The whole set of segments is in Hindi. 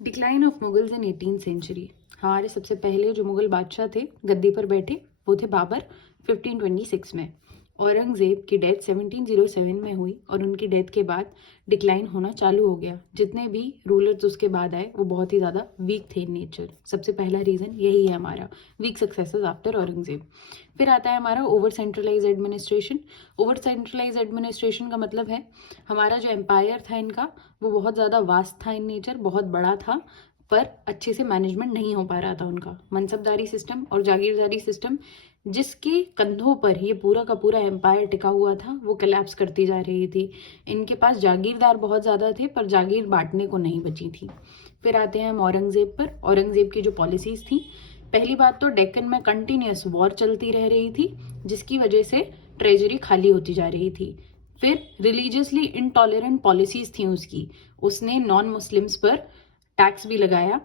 Decline of Mughals in 18th century. हमारे सबसे पहले जो मुगल बादशाह थे गद्दी पर बैठे वो थे बाबर 1526 में। औरंगजेब की डेथ 1707 में हुई और उनकी डेथ के बाद डिक्लाइन होना चालू हो गया। जितने भी रूलर्स उसके बाद आए वो बहुत ही ज़्यादा वीक थे इन नेचर। सबसे पहला रीज़न यही है हमारा, वीक सक्सेसर्स आफ्टर औरंगजेब। फिर आता है हमारा over centralise administration. Over centralise administration का मतलब है हमारा जो एम्पायर था इनका वो बहुत ज़्यादा वास्ट था इन नेचर, बहुत बड़ा था, पर अच्छे से मैनेजमेंट नहीं हो पा रहा था उनका। मनसबदारी सिस्टम और जागीरदारी सिस्टम जिसके कंधों पर ये पूरा का पूरा एम्पायर टिका हुआ था वो कोलैप्स करती जा रही थी। इनके पास जागीरदार बहुत ज़्यादा थे पर जागीर बांटने को नहीं बची थी। फिर आते हैं हम औरंगजेब पर। औरंगजेब की जो पॉलिसीज़ थी, पहली बात तो डेक्कन में कंटिन्यूस वॉर चलती रह रही थी जिसकी वजह से ट्रेजरी खाली होती जा रही थी। फिर रिलीजियसली इनटॉलरेंट पॉलिसीज थी उसकी। उसने नॉन मुस्लिम्स पर टैक्स भी लगाया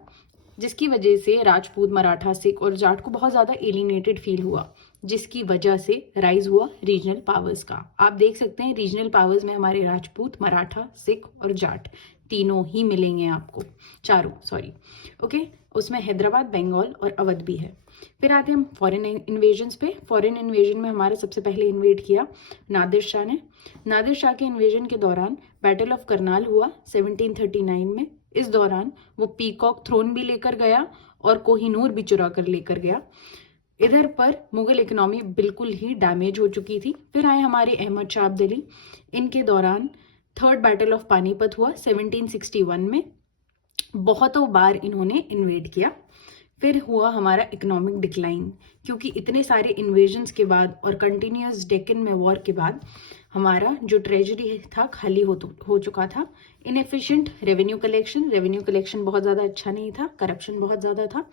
जिसकी वजह से राजपूत, मराठा, सिख और जाट को बहुत ज़्यादा एलिनेटेड फील हुआ, जिसकी वजह से राइज हुआ रीजनल पावर्स का। आप देख सकते हैं रीजनल पावर्स में हमारे राजपूत, मराठा, सिख और जाट तीनों ही मिलेंगे आपको, चारों सॉरी, ओके। उसमें हैदराबाद, बंगाल और अवध भी है। फिर आते हैं हम फॉरेन इन्वेजन्स पे। फॉरेन इन्वेजन में हमारे सबसे पहले इन्वेड किया नादिर शाह ने। नादिर शाह के इन्वेजन के दौरान बैटल ऑफ करनाल हुआ 1739 में। इस दौरान वो पीकॉक थ्रोन भी लेकर गया और कोहिनूर भी चुरा कर लेकर गया। इधर पर मुगल इकोनॉमी बिल्कुल ही डैमेज हो चुकी थी। फिर आए हमारे अहमद शाह अब्दाली। इनके दौरान थर्ड बैटल ऑफ पानीपत हुआ 1761 में। बहुतों बार इन्होंने इन्वेड किया। फिर हुआ हमारा इकोनॉमिक डिक्लाइन, क्योंकि इतने सारे इन्वेजन्स के बाद और कंटिन्यूस डेक्कन में वॉर के बाद हमारा जो ट्रेजरी था खाली हो चुका था। इनएफिशिएंट रेवेन्यू कलेक्शन बहुत ज़्यादा अच्छा नहीं था, करप्शन बहुत ज़्यादा था।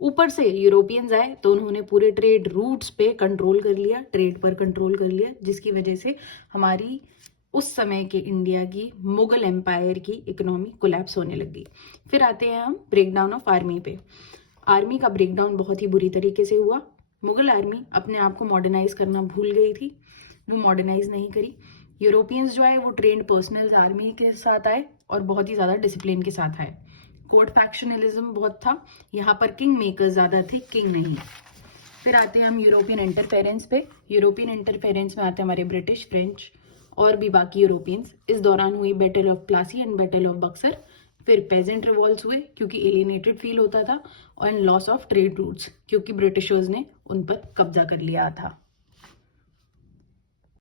ऊपर से यूरोपियंस आए तो उन्होंने पूरे ट्रेड रूट्स पे कंट्रोल कर लिया, ट्रेड पर कंट्रोल कर लिया, जिसकी वजह से हमारी उस समय के इंडिया की मुगल एम्पायर की इकोनॉमी कोलैप्स होने लगी। फिर आते हैं हम ब्रेकडाउन ऑफ आर्मी पे। आर्मी का ब्रेकडाउन बहुत ही बुरी तरीके से हुआ। मुगल आर्मी अपने आप को मॉडर्नाइज करना भूल गई थी, वो मॉडर्नाइज नहीं करी। यूरोपियंस जो आए वो ट्रेंड पर्सनल्स आर्मी के साथ आए और बहुत ही ज़्यादा डिसिप्लिन के साथ आए। कोर्ट फैक्शनलिज्म बहुत था, यहाँ पर किंग मेकर्स ज़्यादा थे, किंग नहीं। फिर आते हैं हम यूरोपियन इंटरफेरेंस पे। यूरोपियन इंटरफेरेंस में आते हैं हमारे ब्रिटिश, फ्रेंच और भी बाकी यूरोपियंस। इस दौरान हुई battle of Plassey and battle of Buxar. फिर पेजेंट रिवॉल्ट्स हुए क्योंकि एलिनेटेड फील होता था, और लॉस ऑफ ट्रेड रूट्स क्योंकि ब्रिटिशर्स ने उन पर कब्जा कर लिया था।